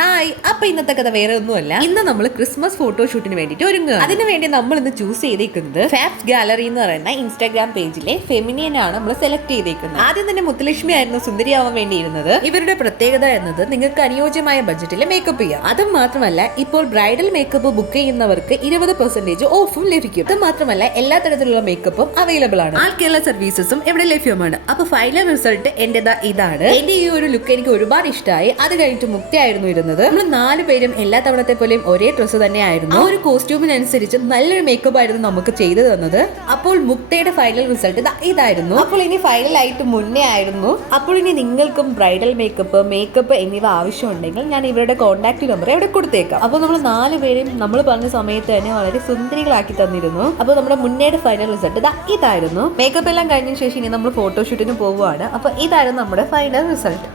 Hi, അപ്പൊ ഇന്നത്തെ കഥ വേറെ ഒന്നുമല്ല. ഇന്ന് നമ്മൾ ക്രിസ്മസ് ഫോട്ടോഷൂട്ടിന് വേണ്ടിട്ട് ഒരുങ്ങുക. അതിനുവേണ്ടി നമ്മൾ ഇന്ന് ചൂസ് ചെയ്തേക്കുന്നത് ഫാബ്സ് ഗാലറി എന്ന് പറയുന്ന ഇൻസ്റ്റാഗ്രാം പേജിലെ ഫെമിനിയൻ ആണ് നമ്മൾ സെലക്ട് ചെയ്തേക്കുന്നത്. ആദ്യം തന്നെ മുത്തുലക്ഷ്മി ആയിരുന്നു സുന്ദരിയാവാൻ വേണ്ടിയിരുന്നത്. ഇവരുടെ പ്രത്യേകത എന്നത് നിങ്ങൾക്ക് അനുയോജ്യമായ ബഡ്ജറ്റിൽ മേക്കപ്പ് ചെയ്യാം. അതും മാത്രമല്ല, ഇപ്പോൾ ബ്രൈഡൽ മേക്കപ്പ് ബുക്ക് ചെയ്യുന്നവർക്ക് 20% ഓഫും ലഭിക്കും. അത് മാത്രമല്ല, എല്ലാ തരത്തിലുള്ള മേക്കപ്പും അവൈലബിൾ ആണ്. ആൾ കേരള സർവീസസും ഇവിടെ ലഭ്യമാണ്. അപ്പൊ ഫൈനൽ റിസൾട്ട് എന്റേതാ ഇതാണ്. എന്റെ ഈ ഒരു ലുക്ക് എനിക്ക് ഒരുപാട് ഇഷ്ടമായി. അത് കഴിഞ്ഞിട്ട് മുക്തിയായിരുന്നു ഇരുന്നത്. നമ്മൾ 4 പേരും എല്ലാ തവണത്തെ പോലെയും ഒരേ ഡ്രസ്സ് തന്നെയായിരുന്നു. ആ ഒരു കോസ്റ്റ്യൂമിനനുസരിച്ച് നല്ലൊരു മേക്കപ്പ് ആയിരുന്നു നമുക്ക് ചെയ്തു തന്നത്. അപ്പോൾ മുക്തയുടെ ഫൈനൽ റിസൾട്ട് ഇതായിരുന്നു. അപ്പോൾ ഇനി ഫൈനൽ ആയിട്ട് മുന്നേ ആയിരുന്നു. അപ്പോൾ ഇനി നിങ്ങൾക്കും ബ്രൈഡൽ മേക്കപ്പ് എന്നിവ ആവശ്യമുണ്ടെങ്കിൽ ഞാൻ ഇവരുടെ കോൺടാക്ട് നമ്പർ ഇവിടെ കൊടുത്തേക്കാം. അപ്പോൾ നമ്മൾ 4 പേരും നമ്മൾ പറഞ്ഞ സമയത്ത് തന്നെ വളരെ സുന്ദരികളാക്കി തന്നിരുന്നു. അപ്പോൾ നമ്മുടെ മുന്നേയുടെ ഫൈനൽ റിസൾട്ട് ഇതായിരുന്നു. മേക്കപ്പ് എല്ലാം കഴിഞ്ഞ ശേഷം ഇനി നമ്മൾ ഫോട്ടോഷൂട്ടിന് പോവുകയാണ്. അപ്പോൾ ഇതായിരുന്നു നമ്മുടെ ഫൈനൽ റിസൾട്ട്.